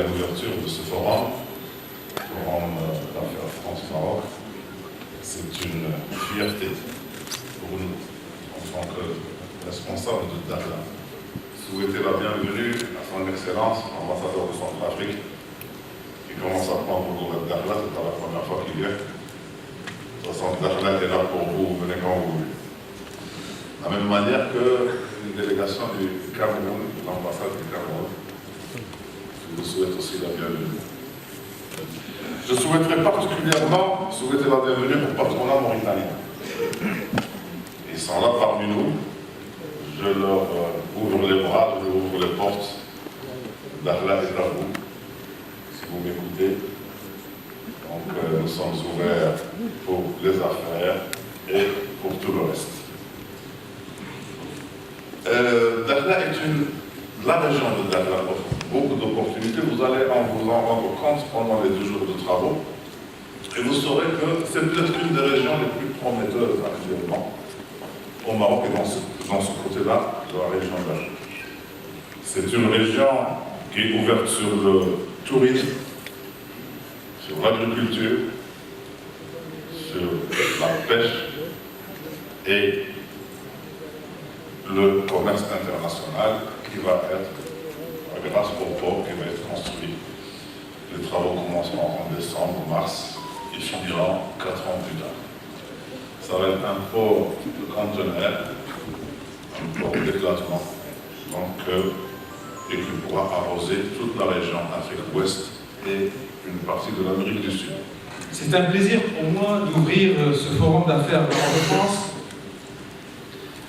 à l'ouverture de ce forum d'affaires France-Maroc. C'est une fierté pour nous, en tant que responsables de Dakhla. Souhaiter la bienvenue à son Excellence, ambassadeur de Centrafrique, qui commence à prendre le Dakhla, c'est pas la première fois qu'il vient. De toute façon, Dakhla est là pour vous, venez quand vous voulez. De la même manière que une délégation du Cameroun, de l'ambassade du Cameroun, je vous souhaite aussi la bienvenue. Je souhaiterais particulièrement souhaiter la bienvenue au patronat mauritanien. Ils sont là parmi nous. Je leur ouvre les bras, je leur ouvre les portes. Dakhla est à vous, si vous m'écoutez. Donc nous sommes ouverts pour les affaires et pour tout le reste. Dakhla est la région de Dakhla offre beaucoup d'opportunités. Vous allez vous en rendre compte pendant les 2 jours de travaux. Et vous saurez que c'est peut-être une des régions les plus prometteuses actuellement au Maroc et dans ce côté-là de la région de l'Afrique. C'est une région qui est ouverte sur le tourisme, sur l'agriculture, sur la pêche et le commerce international qui va être, grâce au port qui va être construit. Les travaux commenceront en décembre, mars et finiront 4 ans plus tard. Ça va être un port de conteneurs, un port d'éclatement, et qui pourra arroser toute la région Afrique de l'Ouest et une partie de l'Amérique du Sud. C'est un plaisir pour moi d'ouvrir ce forum d'affaires de France,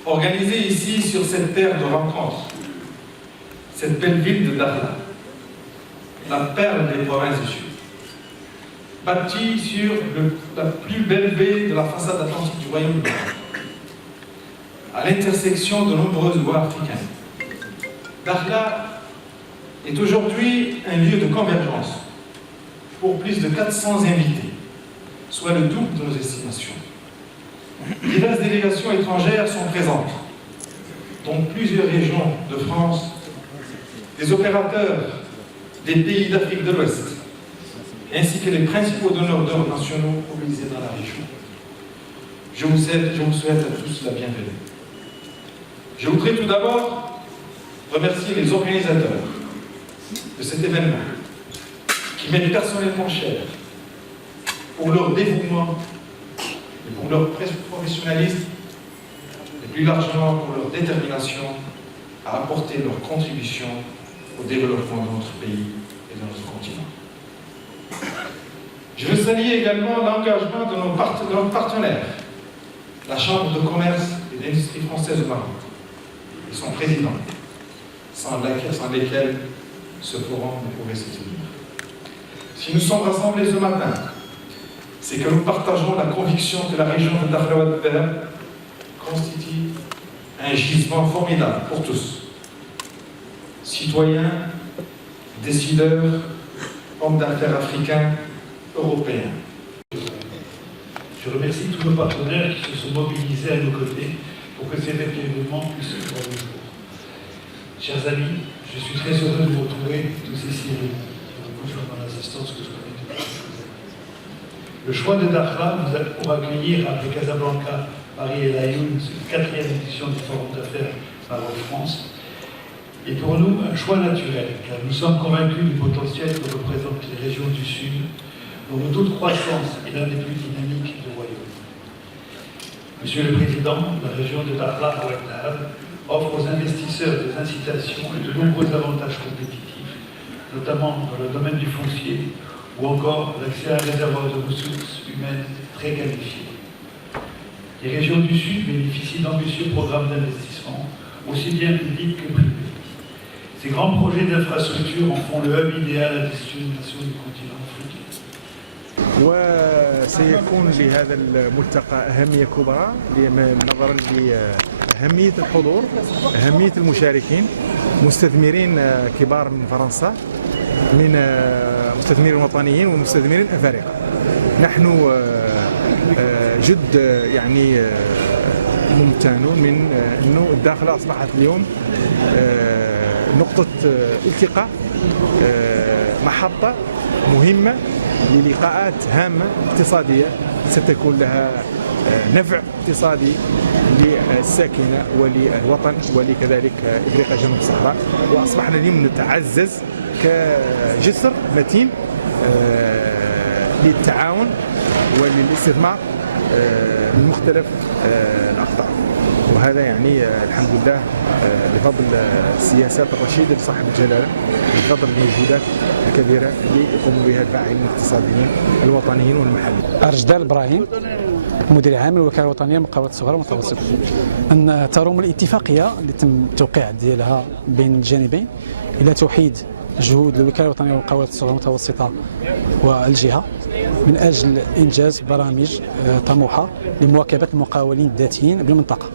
organisé ici sur cette terre de rencontre, cette belle ville de Dakhla, la perle des provinces du Sud, bâtie sur la plus belle baie de la façade atlantique du Royaume du Maroc, à l'intersection de nombreuses voies africaines. Dakhla est aujourd'hui un lieu de convergence pour plus de 400 invités, soit le double de nos estimations. Diverses délégations étrangères sont présentes, dont plusieurs régions de France, des opérateurs des pays d'Afrique de l'Ouest, ainsi que les principaux donneurs d'ordre nationaux mobilisés dans la région. Je vous souhaite à tous la bienvenue. Je voudrais tout d'abord remercier les organisateurs de cet événement, qui m'aident personnellement cher, pour leur dévouement et pour leur professionnalisme, et plus largement pour leur détermination à apporter leur contribution au développement de notre pays et de notre continent. Je veux saluer également l'engagement de nos partenaires, la Chambre de commerce et d'industrie française au Maroc et son président, sans lesquels ce forum ne pourrait se tenir. Si nous sommes rassemblés ce matin, c'est que nous partageons la conviction que la région de Dakhla constitue un gisement formidable pour tous. Citoyens, décideurs, hommes d'affaires africains, européens. Je remercie tous nos partenaires qui se sont mobilisés à nos côtés pour que cet événement puisse voir le jour. Chers amis, je suis très heureux de vous retrouver tous ici dans l'assistance que je connais depuis. Le choix de Dakhla pour accueillir après Casablanca, Paris et Laayoune, c'est la 4e édition du Forum d'affaires Maroc-France, est pour nous un choix naturel, car nous sommes convaincus du potentiel que représentent les régions du Sud, dont le taux de croissance est l'un des plus dynamiques du Royaume. Monsieur le Président, la région de Dakhla offre aux investisseurs des incitations et de nombreux avantages compétitifs, notamment dans le domaine du foncier, ou encore l'accès à un réservoir de ressources humaines très qualifiées. Les régions du Sud bénéficient d'ambitieux programmes d'investissement, aussi bien publics que privés. Ces grands projets d'infrastructure en font le hub idéal à destination du continent africain. وسيكون لهذا الملتقى أهمية كبرى نظرا لأهمية الحضور، أهمية المشاركين، مستثمرين كبار من فرنسا، من مستثمرين وطنيين ومستثمرين أفارقة. نحن جد يعني ممتنون من أنه الداخلة أصبحت اليوم نقطة التقاء محطة مهمة للقاءات هامة اقتصادية ستكون لها نفع اقتصادي للساكنة وللوطن ولكذلك إفريقيا جنوب الصحراء. وأصبحنا اليوم نتعزز كجسر متين للتعاون وللاستثمار من مختلف الأقطار. وهذا يعني الحمد لله بفضل السياسات الرشيدة لصاحب الجلالة، بفضل المجهودات الكبيرة اللي يقوم بها الفاعلين الاقتصاديين الوطنيين والمحليين. أرجدال إبراهيم، مدير عام الوكالة الوطنية للمقاولات الصغرى والمتوسطة. أن تروم الاتفاقية اللي تم التوقيع ديالها بين الجانبين إلى توحيد جهود الوكالة الوطنية للمقاولات الصغرى والمتوسطة والجهة من أجل إنجاز برامج طموحة لمواكبة المقاولين الذاتيين بالمنطقة.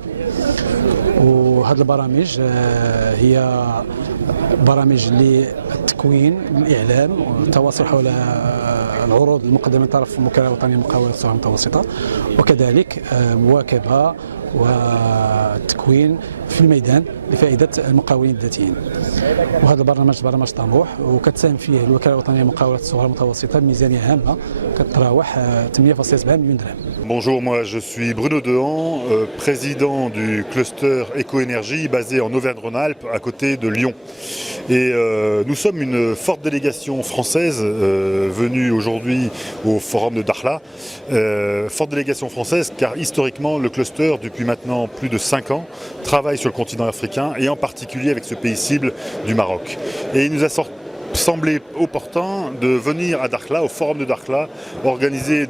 وهذه البرامج هي برامج للتكوين، الإعلام والتواصل حول العروض المقدمة من طرف الوكالة الوطنية للمقاولات الصغرى والمتوسطة، وكذلك مواكبة والتكوين في الميدان لفائدة المقاولين الذاتيين. وهذا البرنامج برنامج طموح وكتساهم فيه الوكالة الوطنية للمقاولات الصغرى والمتوسطة بميزانية هامة كتراوح 8.7 مليون درهم. Bonjour, moi je suis Bruno Dehan, président du cluster Éco-Énergie basé en Auvergne-Rhône-Alpes à côté de Lyon. Et nous sommes une forte délégation française venue aujourd'hui au forum de Dakhla. Forte délégation française car historiquement le cluster depuis maintenant plus de 5 ans travaille sur le continent africain et en particulier avec ce pays cible du Maroc. Et il nous a semblé opportun de venir à Dakhla, au forum de Dakhla, organisé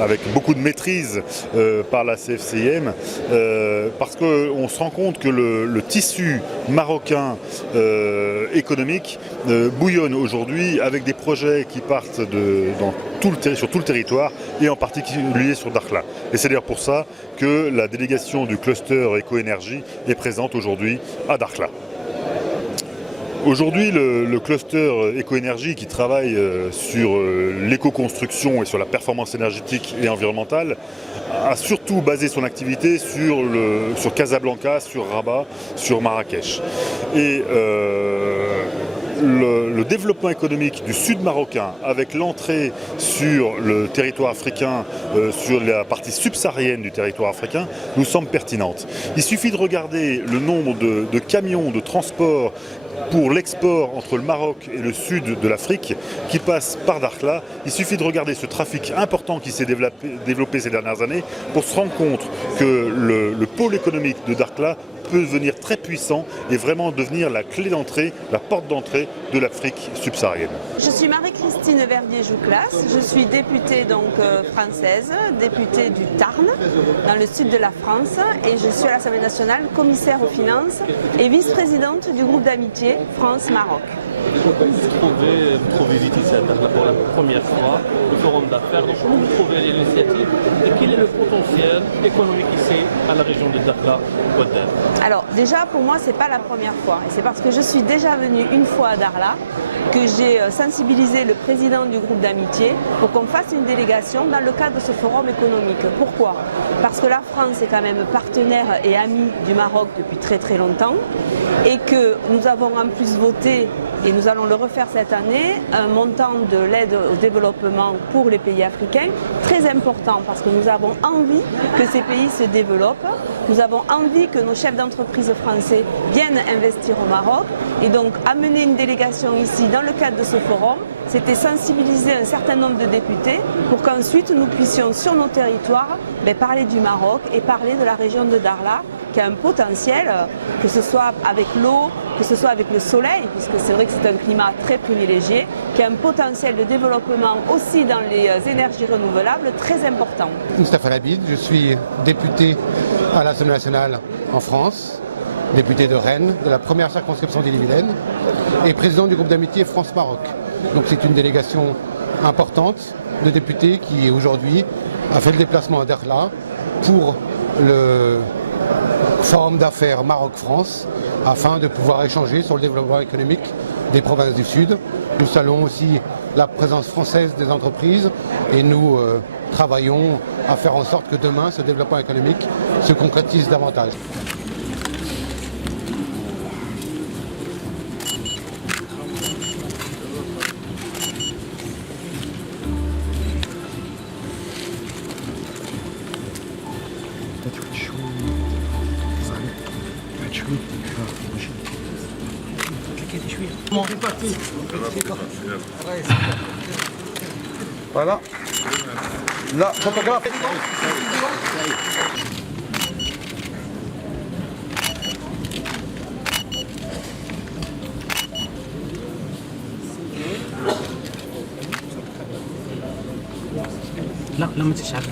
avec beaucoup de maîtrise par la CFCIM, parce qu'on se rend compte que le tissu marocain économique bouillonne aujourd'hui avec des projets qui partent sur tout le territoire et en particulier sur Dakhla. Et c'est d'ailleurs pour ça que la délégation du cluster Éco-Énergie est présente aujourd'hui à Dakhla. Aujourd'hui, le cluster Éco-Énergie qui travaille sur l'éco-construction et sur la performance énergétique et environnementale a surtout basé son activité sur Casablanca, sur Rabat, sur Marrakech. Et le développement économique du sud marocain avec l'entrée sur le territoire africain, sur la partie subsaharienne du territoire africain, nous semble pertinente. Il suffit de regarder le nombre de camions de transport pour l'export entre le Maroc et le sud de l'Afrique qui passe par Dakhla. Il suffit de regarder ce trafic important qui s'est développé ces dernières années pour se rendre compte que le pôle économique de Dakhla peut devenir très puissant et vraiment devenir la clé d'entrée, la porte d'entrée de l'Afrique subsaharienne. Je suis Marie-Christine Verdier-Jouclas, je suis députée française, députée du Tarn, dans le sud de la France, et je suis à l'Assemblée nationale commissaire aux finances et vice-présidente du groupe d'amitié France-Maroc. Vous trouvez vite ici à Dakhla pour la première fois, le forum d'affaires. Donc comment vous trouvez l'initiative et quel est le potentiel économique ici à la région de Dakhla? Alors déjà pour moi c'est pas la première fois et c'est parce que je suis déjà venue une fois à Dakhla que j'ai sensibilisé le président du groupe d'amitié pour qu'on fasse une délégation dans le cadre de ce forum économique. Pourquoi? Parce que la France est quand même partenaire et amie du Maroc depuis très très longtemps et que nous avons en plus voté, et nous allons le refaire cette année, un montant de l'aide au développement pour les pays africains très important parce que nous avons envie que ces pays se développent, nous avons envie que nos chefs d'entreprise français viennent investir au Maroc et donc amener une délégation ici dans le cadre de ce forum, c'était sensibiliser un certain nombre de députés pour qu'ensuite nous puissions sur nos territoires parler du Maroc et parler de la région de Dakhla qui a un potentiel, que ce soit avec l'eau, que ce soit avec le soleil, puisque c'est vrai que c'est un climat très privilégié, qui a un potentiel de développement aussi dans les énergies renouvelables très important. Moustapha Labid, je suis député à l'Assemblée nationale en France, député de Rennes, de la première circonscription d'Ille-et-Vilaine, et président du groupe d'amitié France-Maroc. Donc c'est une délégation importante de députés qui aujourd'hui a fait le déplacement à Dakhla pour le forum d'affaires Maroc-France afin de pouvoir échanger sur le développement économique des provinces du Sud. Nous saluons aussi la présence française des entreprises et nous travaillons à faire en sorte que demain ce développement économique se concrétise davantage. Voilà. Là, photographe. لا لا ما تشعل